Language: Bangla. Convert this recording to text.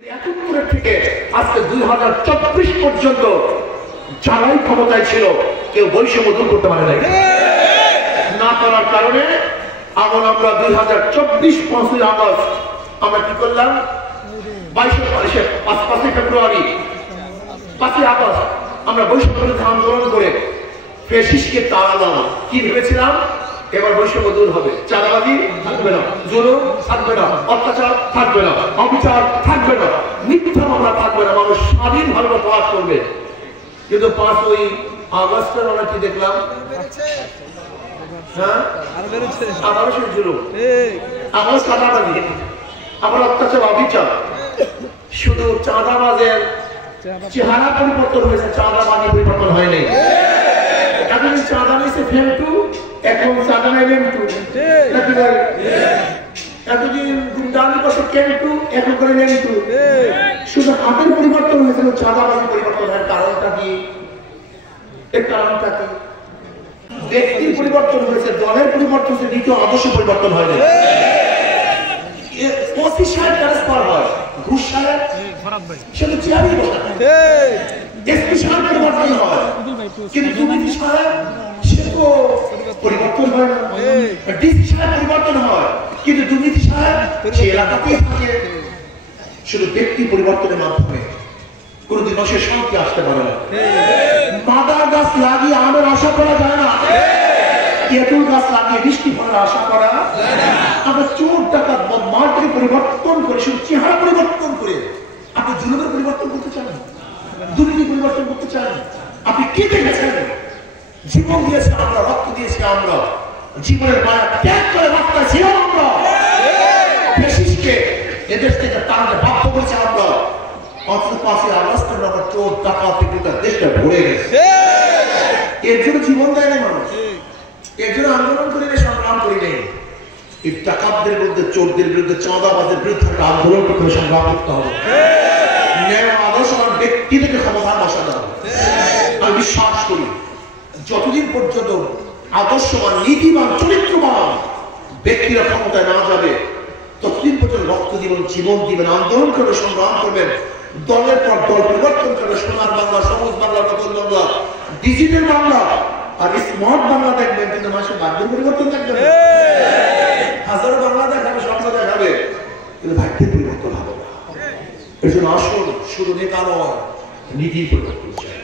71 থেকে আজকে 2024 পর্যন্ত যারাই ক্ষমতায় ছিল কেউ বৈষম্য দূর করতে পারে নাই না করার কারণে আমরা 2024 5 আগস্ট আমরা কি করলাম 5 ফেব্রুয়ারি 5 আগস্ট আমরা বৈষম্য বিরোধী আন্দোলন করে ফ্যাসিস্টকে তাড়ালাম। কি ভেবেছিলাম এবার বৈষম্য দূর হবে, চাঁদাবাজি থাকবে না, জুলুম থাকবে না, অত্যাচার থাকবে না, অবিচার থাকবে না, মিথ্যা মামলা থাকবে না, মানুষ স্বাধীনভাবে বসবাস করবে। কিন্তু 5 আগস্টের আমরা কি দেখলাম? হ্যাঁ আবারও সেই জুলুম, আবারও চাঁদাবাজি, আবার অত্যাচার, অবিচার। শুধু চাঁদাবাজের চেহারা পরিবর্তন হয়েছে, চাঁদাবাজি পরিবর্তন হয়নি। এতদিন চাঁদা নিয়েছে ফেমটু, এখন চাঁদা নেই লেমটু। এতদিন ডালি বসে কেমটু, এখন করে লেমটু। শুধু হাতের পরিবর্তন হয়েছিল, চাঁদাবাজি পরিবর্তন হয়। কারণটা কি? এর কারণটা কি? ব্যক্তির পরিবর্তন হয়েছে, দলের পরিবর্তন হয়েছে, নীতি আদর্শ পরিবর্তন হয়নি। 25 সালে ট্রান্সফার হয়, ঘুষ সালে সেটা চেয়ারই বসে এসপি সালে পরিবর্তন হয়, কিন্তু দুর্নীতি সালে সে তো পরিবর্তন হয় না। ডিসি সালে পরিবর্তন হয়, কিন্তু দুর্নীতি সালে সে এলাকাতেই থাকে। শুধু ব্যক্তি পরিবর্তনের মাধ্যমে কোনদিন মানুষের শান্তি আসতে পারে না। মাদার গাছ লাগিয়ে আমের আশা করা যায় না, তেঁতুল গাছ লাগিয়ে বৃষ্টি ফলের আশা করা যায় না। আমরা চোর ডাকাত বদমাশকে পরিবর্তন করে, শুধু চেহারা পরিবর্তন করে আপনি জুলুমের পরিবর্তন করতে চান, দুর্নীতি পরিবর্তন করতে চান? আপনি কি দেখেছেন? জীবন দিয়েছে আমরা, রক্ত দিয়েছে আমরা, জীবনের মায়া ত্যাগ করে রাস্তায় ছিলাম আমরা। ফ্যাসিস্টকে এদেশ থেকে তাড়াতে বাধ্য করেছে আমরা। 5 আগস্ট আমরা চোর ডাকাত থেকে দেশটা ভরে গেছে। এর জন্য জীবন দেয় না মানুষ, এর জন্য আন্দোলন করে নেই, সংগ্রাম করে নেই। এই ডাকাতদের বিরুদ্ধে, চোরদের বিরুদ্ধে, চাঁদাবাজের বিরুদ্ধে একটা আন্দোলন করতে হবে, সংগ্রাম করতে হবে। ন্যায় আদর্শ আমার ব্যক্তিদেরকে ক্ষমতা বসাতে হবে। আমি বিশ্বাস করি যতদিন পর্যন্ত আদর্শবান, নীতিবান, চরিত্রবান ব্যক্তিরা ক্ষমতায় না যাবে ততদিন পর্যন্ত রক্ত দিবেন, জীবন দিবেন, আন্দোলন করবে, সংগ্রাম করবেন, দলের পর দল পরিবর্তন করবে। সোনার বাংলা, সবুজ বাংলা, নতুন বাংলা, ডিজিটাল বাংলা আর স্মার্ট বাংলা দেখবেন, কিন্তু মানুষের ভাগ্যের পরিবর্তন দেখবেন। হাজারো বাংলা দেখাবে, স্বপ্ন দেখাবে, কিন্তু ভাগ্যের পরিবর্তন হবে না। এই জন্য আসুন, শুধু নেতা নয়, নীতির পরিবর্তন চাই।